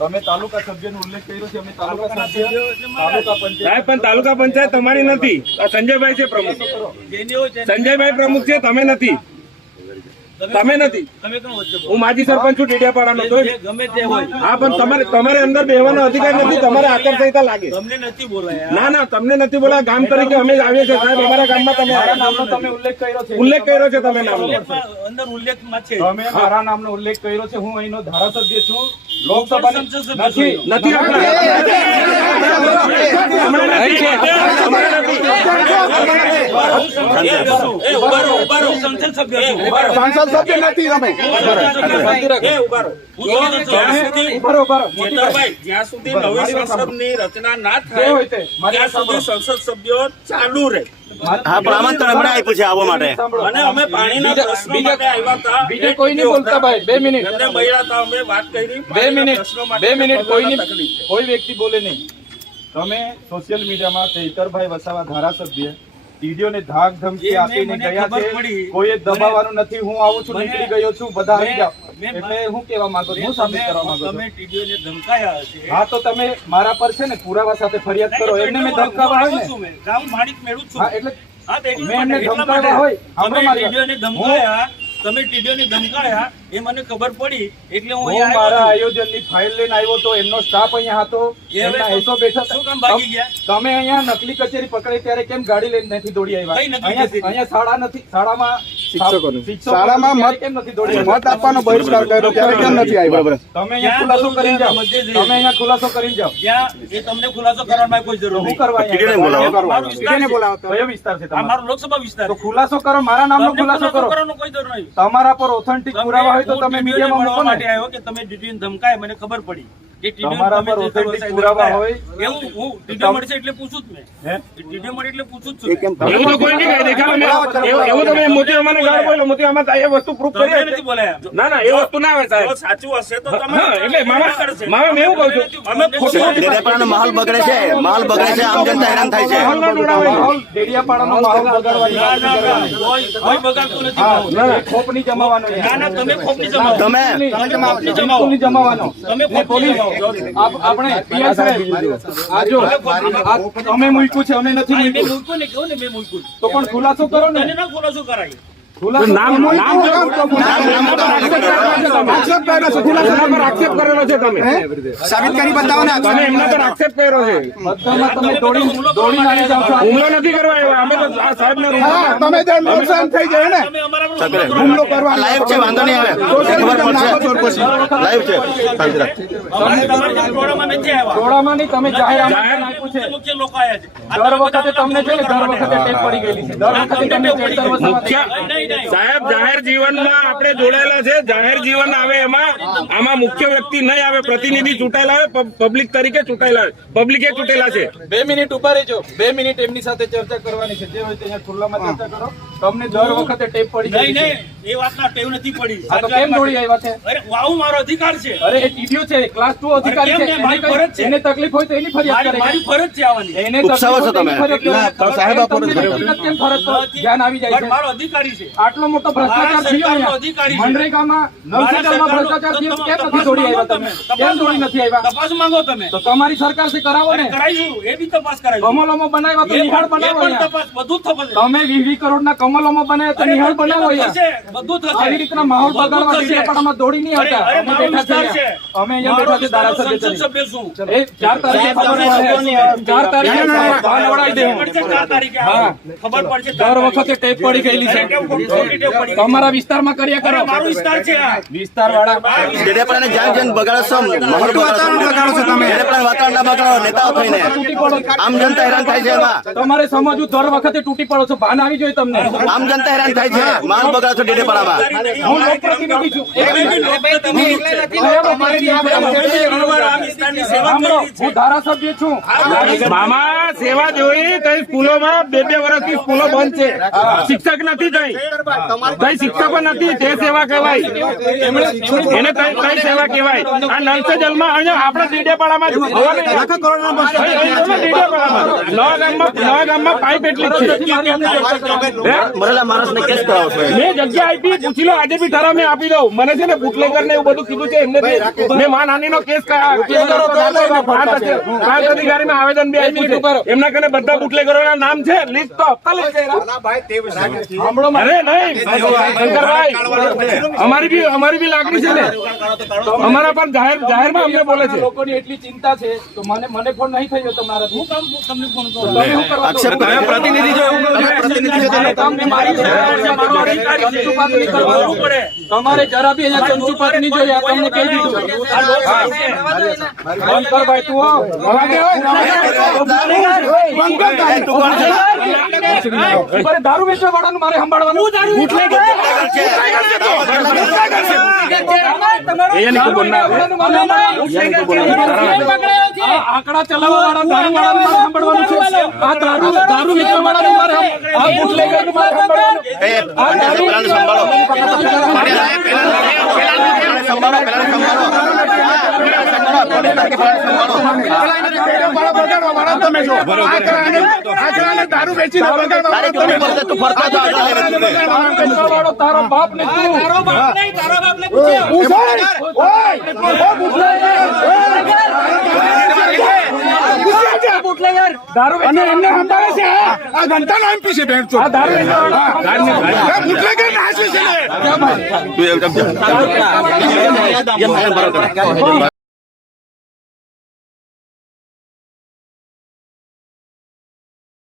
તમે તાલુકા સભ્યનો ઉલ્લેખ કર્યો છે. અમે તાલુકા સભ્ય તાલુકા પંચાયત સાહેબ પણ તાલુકા પંચાયત તમારી નથી. સંજયભાઈ છે પ્રમુખ. સંજયભાઈ પ્રમુખ છે, તમે નથી. તમે નથી. હું માજી સરપંચ છું ડેડિયાપાડાનો. ગમે તે હોય. હા પણ તમારે અંદર બેહવાનો અધિકાર નથી. તમારે આચારસંહિતા લાગે. તમને નથી બોલાયા. ના તમને નથી બોલાયા. ગામ તરીકે અમે આવીએ છીએ સાહેબ. અમારા ગામમાં તમે મારા નામનો તમે ઉલ્લેખ કર્યો છે. ઉલ્લેખ કર્યો છે તમે નામનો. અંદર ઉલ્લેખમાં છે. તમે મારા નામનો ઉલ્લેખ કર્યો છે. હું અહીંનો ધારાસભ્ય છું. લોકસભાની નથી નથી સાંસદ સભ્ય નથી તમે. જ્યાં સુધી નવી સંસદની રચના ના થાય ત્યાં સુધી સંસદ સભ્યો ચાલુ રહે. હા પણ આમંત્રણ હમણાં આપ્યું છે આવવા માટે. અને અમે પાણીના પ્રશ્નો માટે આવ્યા હતા. બીજે કોઈ નહીં બોલતા ભાઈ. 2 મિનિટ. એમને મળ્યા હતા, અમે વાત કરી. 2 મિનિટ કોઈ વ્યક્તિ બોલે નહીં. તમે સોશિયલ મીડિયામાં ચૈતરભાઈ વસાવા ધારાસભ્ય ટીડીઓને ધાક ધમકી આપીને ગયા છે. કોઈ દબાવવાનું નથી. હું આવું છું, નીકળી ગયો છું, બધા આવી જાઓ. એટલે હું કેવા માંગુ છું, હું સાબિત કરવા માંગુ છું. તમે ટીડીઓને ધમકાયા હશે. હા તો તમે મારા પર છે ને પુરાવા સાથે ફરિયાદ કરો. એમને મેં ધમકાવા હોય ને. ગામ માણિક મેળવું છું. હા એટલે હા, તો એટલા મેં એમને માટે, ધમકાવ્યા હોય. તમે ટીડીઓને ધમકાયા, તમે ટીડીઓને ધમકાયા એ મને ખબર પડી એટલે હું હું અહીંયા મારા આવ્યો આયોજનની ફાઇલ લઈને આવ્યો તો એમનો સ્ટાફ અહીંયા હતો. એમના એસો બેઠા શું કામ ભાગી ગયા? તમે અહીંયા નકલી કચેરી પકડી ત્યારે કેમ ગાડી લઈને નથી દોડી આવ્યા? કઈ નકલી અહીંયા કચેરી? અહીંયા શાળા નથી. શાળામાં શાળામાં ત્યારે કેમ નથી દોડી મત આવ્યા? આપવાનો બહિષ્કાર કર્યો ત્યારે કેમ નથી આવ્યા? તમે અહીંયા ખુલાસો કરીને જાઓ. તમે અહીંયા ખુલાસો કરીને જાઓ. જ્યાં એ તમને ખુલાસો કરવાની કોઈ જરૂર શું નહીં. કરવા ટીડીઓને અહીંયા? બોલાવો. મારો વિસ્તાર છે. કયો વિસ્તાર છે આ તમારો? મારો લોકસભા વિસ્તાર તો છે. ખુલાસો કરો. મારા નામનો તમને ખુલાસો કરો. કરવાનો કોઈ જરૂર નહીં. તમારા પર ઓથેન્ટિક પુરાવા હોય તો હું તમે ટીડીઓને મીડિયામાં મળવા મૂકો માટે ને. આવ્યો કે તમે ટીડીઓને ધમકાય, મને ખબર પડી કે ટીડીઓને તમારા તમે પર જે authentic સાહેબ પુરાવા ધમકાયા. હોય. એવું હું ટીડીઓ મળશે એટલે પૂછું જ મેં. હે? ટીડીઓ મળે એટલે પૂછું જ છું એ કેમ મેં. એવું તો કોઈ નહીં કહે. દેખાડો એવું તમે મોતી અમાને ગાળ બોલો. મોતી આમાં એ વસ્તુ પ્રૂફ તમે કરી. નથી બોલાયા. ના એ વસ્તુ ના આવે જો સાહેબ. સાચું હશે તો તમે હા, એટલે મામા મેં એવું કહું છું. અમે ખોટું ડેડિયાપાડાનો માહોલ બગડે છે. માહોલ બગડે છે. આમ જનતા હેરાન થાય છે. માહોલ ડેડિયાપાડાનો માહોલ બગાડવાની ના, વાત ના, નથી ના. કરવાની. કોઈ બગાડતું નથી હા, માહોલ. ના, ખોપ નહીં જમાવાનો છે. ના, ના, તમે ખોટની જમાવો. તમે બિલકુલ નહીં જમાવાનો. તમે ખોટની જમાવો. આપણે પીઆઈ સાહેબ આ જો આ તમે મૂક્યું છે, અમે નથી હા, મેં મૂક્યું. મૂક્યું ને કહું ને મેં મૂક્યું. તો પણ ખુલાસો કરો ને. તને ના ખુલાસો કરાય. ખુલાસો નામ આક્ષેપ કર્યો છે. એમના પર આક્ષેપ કરેલો છે તમે. સાબિત કરી બતાવો ને. તમે એમના પર આક્ષેપ કર્યો છે. બધામાં તમે દોડીને આવી જાઓ છો. હુમલો નથી કરવા આવ્યા. અમે તો આ સાહેબને હા, તમે જેમ નુકસાન થઈ જાય ને તમે અમારા પર હુમલો કરવાનો. લાઈવ છે. વાંધો નહીં આવે. ખબર પડશે. લાઈવ છે. અમારે તમારી જેમ ટોળામાં નથી આવ્યા. ટોળામાં નહીં, તમે જાહેર જાહેર આપ્યું છે. મુખ્ય લોકો આવ્યા છે. દર વખતે તમને છે ને દર વખતે ટેપ પડી ગયેલી છે. દર વખતે તમને ચેતર વસાવા મુખ્ય સાહેબ જાહેર જીવનમાં આપણે જોડાયેલા છે. જાહેર જીવન આવે એમાં આમાં મુખ્ય વ્યક્તિ નહીં આવે. પ્રતિનિધિ ચૂંટાયેલા આવે. પબ્લિક તરીકે ચૂંટાયેલા આવે. પબ્લિકે ચૂંટેલા છે. 2 મિનિટ ઉભા રહેજો. 2 મિનિટ એમની સાથે ચર્ચા કરવાની છે. જે હોય તે અહીંયા ખુલ્લામાં ચર્ચા કરો. તમને દર વખતે ટેપ પડી નહીં, ગઈ છે. નહીં, એ વાતના ટેવ નથી પડી. આ તો કેમ દોડી આવ્યા છે? અરે વાવ મારો અધિકાર છે. અરે એ ટીડીઓ છે, ક્લાસ 2 અધિકારી કેમ છે. ને? મારી ફરજ છે. એને તકલીફ હોય તો એની ફરિયાદ કરે. મારી ફરજ છે આવવાની. એને ઉપસાવો છો તકલીફ હોય તો તમે. એની ફરિયાદ કરે. ના, સાહેબ આ ફરજ તમને હકીકત કેમ ફરજ પર ધ્યાન આવી જાય પણ છે? મારો અધિકારી છે. આટલો મોટો ભ્રષ્ટાચાર થયો સરકારનો અહીંયા. અધિકારી છે. મનરેગામાં નવસેકરમાં ભ્રષ્ટાચાર થયો. કેમ નથી તપાસ દોડી માંગો આવ્યા તમે. તમે? કેમ દોડી નથી આવ્યા? તપાસ માંગો તમે. તો તમારી સરકાર છે, કરાવો ને. કરાઈશું, એ બી તપાસ કરાઈશું. કમલોમાં બનાવ્યા તો એ નિહાળ પણ બનાવો અહીંયા. તપાસ બધું થશે. તમે 20 કરોડના કમલોમાં બનાવ્યા તો નિહાળ બનાવો અહીંયા. થશે, બધું થશે. આવી રીતના માહોલ બધું બગાડવા થશે. ડેડિયાપાડામાં દોડી નહીં આવતા. અરે, અમે મારો બેઠા વિસ્તાર છીએ છે. અહીંયા. અમે અહીંયા મારો બેઠા છીએ ધારાસભ્ય સંસદ તરીકે. સભ્ય છું. એ 4 તારીખે ખબર પડે. 4 તારીખે ભાન વડાવી દેવું. પડશે 4 તારીખે હા. ખબર પડશે. દર વખતે ટેપ પડી ગયેલી છે. ખોટી ટેવ પડી. તમારા વિસ્તારમાં કર્યા કરો. અરે, મારો વિસ્તાર છે આ. વિસ્તાર વાળા ડેડિયાપાડાને જ્યાં જ્યાં બગાડો છો. માહોલ વાતાવરણ બગાડો છો તમે. ડેડિયાપાડાનું વાતાવરણ ના બગાડો. નેતાઓ થઈને તૂટી પડો. આમ જનતા હેરાન થાય છે. એમાં તમારે સમજવું, દર વખતે તૂટી પડો છો. ભાન આવી જોઈએ તમને. આમ જનતા હેરાન થાય છે. માલ બગાડો છો ડેડિયાપાડામાં. હું લોકપ્રતિનિધિ છું. તમે એકલા નથી. સાહેબ, અમારી ત્યાં ઘણી વાર આ વિસ્તાર પ્રકારની સેવા સાંભળો, કરી છે. હું ધારાસભ્ય છું. મામા સેવા જોઈ તઈ સ્કૂલોમાં 2-2 વર્ષથી સ્કૂલો બંધ છે. શિક્ષક નથી તઈ શિક્ષકો નથી તે સેવા કહેવાય. એને તઈ સેવા કહેવાય. આ નલ સે જલમાં અહીંયા આપણે ડીડેપાડામાં નવા ગામમાં પાઇપ એટલી જ છે. મરેલા માણસને કેસ કરાવો છો મેં જગ્યા આપી પૂછી લો આજે બી ઠરાવ મેં આપી દઉં. મને છે ને બુટલેગર ને એવું બધું કીધું છે એમને બી મેં માનહાનિનો કેસ પ્રાંત અધિકારીમાં આવેદન બી આપ્યું છે. એમના કને બધા બુટલેગરોના નામ છે. લિસ્ટ તો આપતા લિસ્ટ અરે નહીં શંકરભાઈ અમારી બી લાગણી છે ને. અમારા પર જાહેરમાં અમને બોલે છે. લોકોની એટલી ચિંતા છે તો મને ફોન નહીં થયો તમારાથી. તમને ફોન કરો. તમે શું કરવા આક્ષેપ દો? તમે પ્રતિનિધિ છો તમે પ્રતિનિધિ છો તમે તમને મારી મારો અધિકાર છે. ચંચુપાત નહીં કરવાનું પડે. તમારે જરા બી અહીંયા ચંચુપાત નહીં જોઈએ. આ તમને કહી દીધું. બંધ કર ભાઈ તું આવ. અરે દારૂ વેચવા વાળાનું મારે સંભાળવાનું. આંકડા ચલાવવા વાળા દારૂ વાળાનું મારે સંભાળવાનું છે. આ દારૂ વેચવા વાળાનું મારે આ બુટલેગરનું મારે સંભાળવાનું. આ દારૂ સંભાળો દારૂ વેચી વાળો તારો બાપ ને તું. તારો બાપ ને પૂછ્યો. દારૂ અને એમને સંભાળે છે આ ઘંટાનો એમપી છે બેન આ દારૂ વેચવા વાળો. બુટલેગર નાચે છે ને તું એમ